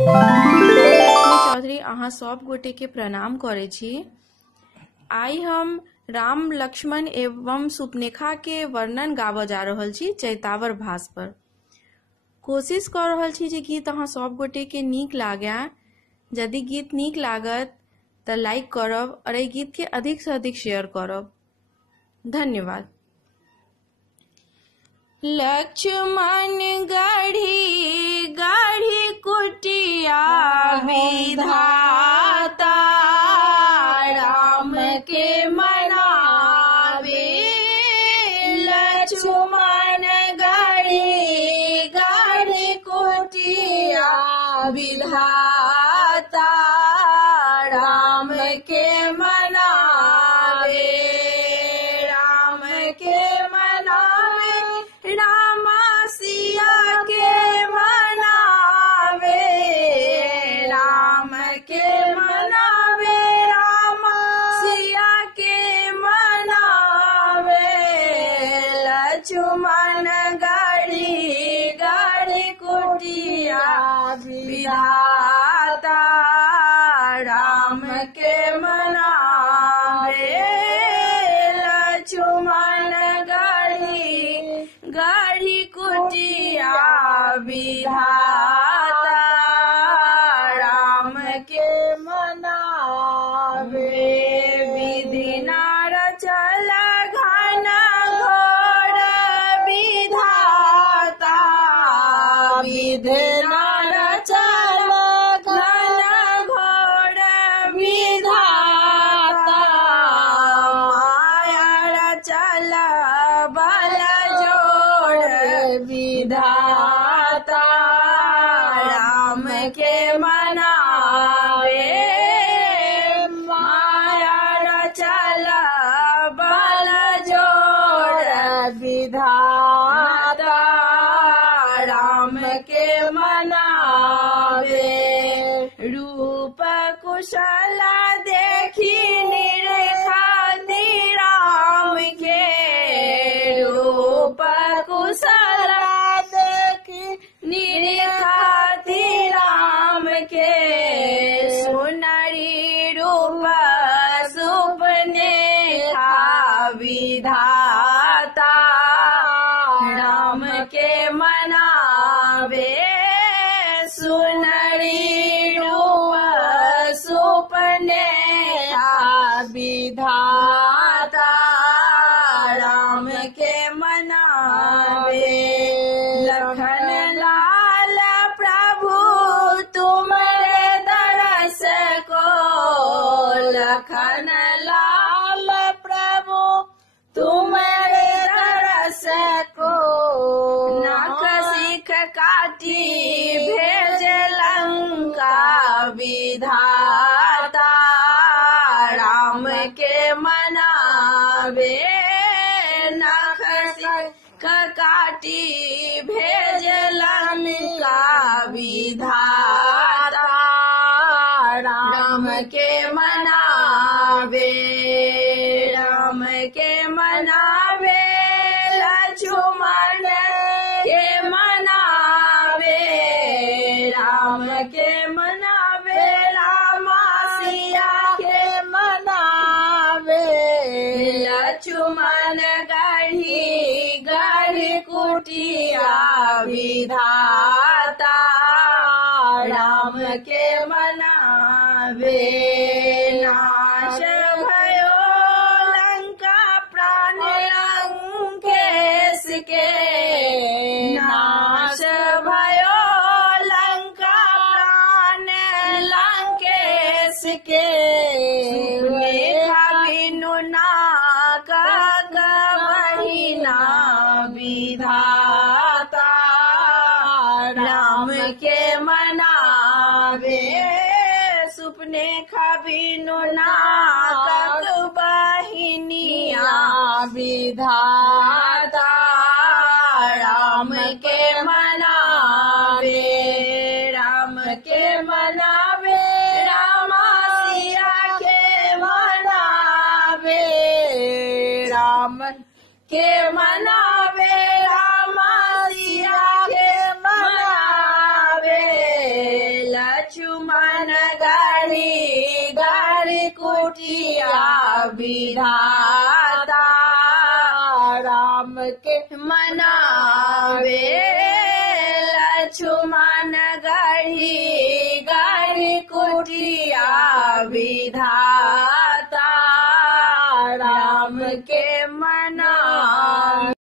हम लक्ष्मी चौधरी अहाँ सब गोटे के प्रणाम करे छी। आई हम राम लक्ष्मण एवं सुपनेखा के वर्णन गाबऽ जा रहल छी चैतावर भास पर। कोशिश कर रहल छी जे गीत अहाँ सब गोटे के नीक लागे। यदि गीत नीक लागत तो लाइक करब और एहि गीत के अधिक से अधिक शेयर करब। धन्यवाद। लक्ष्मण गढ़ी गढ़ी कुटिया विधाता राम के मनावे। लक्ष्मण गढ़ी गढ़ी कुटिया विधाता राम के मनावे। राम के मनावे रामा सिया के मनावे। राम के मनावे रामा सिया के मनावे। लक्ष्मण गढ़ी गढ़ी कुटिया विधाता राम के मनावे। लक्ष्मण गढ़ी गढ़ी कुटिया विधाता राम के मनावे। विधि नार चल घन घोर विधाता। विधि नार चल घन घोर विधाता। माया चल बल जोड़ विधाता राम के मनावे। माया चल बल जोड़ विधाता राम के मनावे। रूप कुशल देखी निरखाती राम के। रूप कुशल देखी निरखाती राम के। सुनरी रूप सुपनेखा विधाता राम के मनावे। सुनरी रूप सुपनेखा विधाता राम के मनावे। लखन लाल प्रभु तुम्हारे दरस को। लखन लाल प्रभु तुम्हारे दरस को। नख सिख काटी भेज लंका विधाता राम के मनावे। नख सिख काटी भेज लंका विधाता राम के मनावे। राम के मनावे लक्ष्मण के मनावे। राम के मनावे रामा सिया के मनावे। लक्ष्मण गढ़ी गढ़ी कुटिया विधाता राम के मनावे। नाश भयो लंका प्राण लंकेश के। नाश भयो लंका प्राण लंकेश के। सुनेखा बिनु नाक महीना विधाता राम के मनावे। सुपनेखा बिनु नाक बहिनिया विधाता राम के मनावे। राम के मनावे रामा सिया के मनावे। राम के मनावे रामा सिया के मनावे। विधाता राम के मनावे लक्ष्मण गढ़ी गढ़ी कुटिया विधाता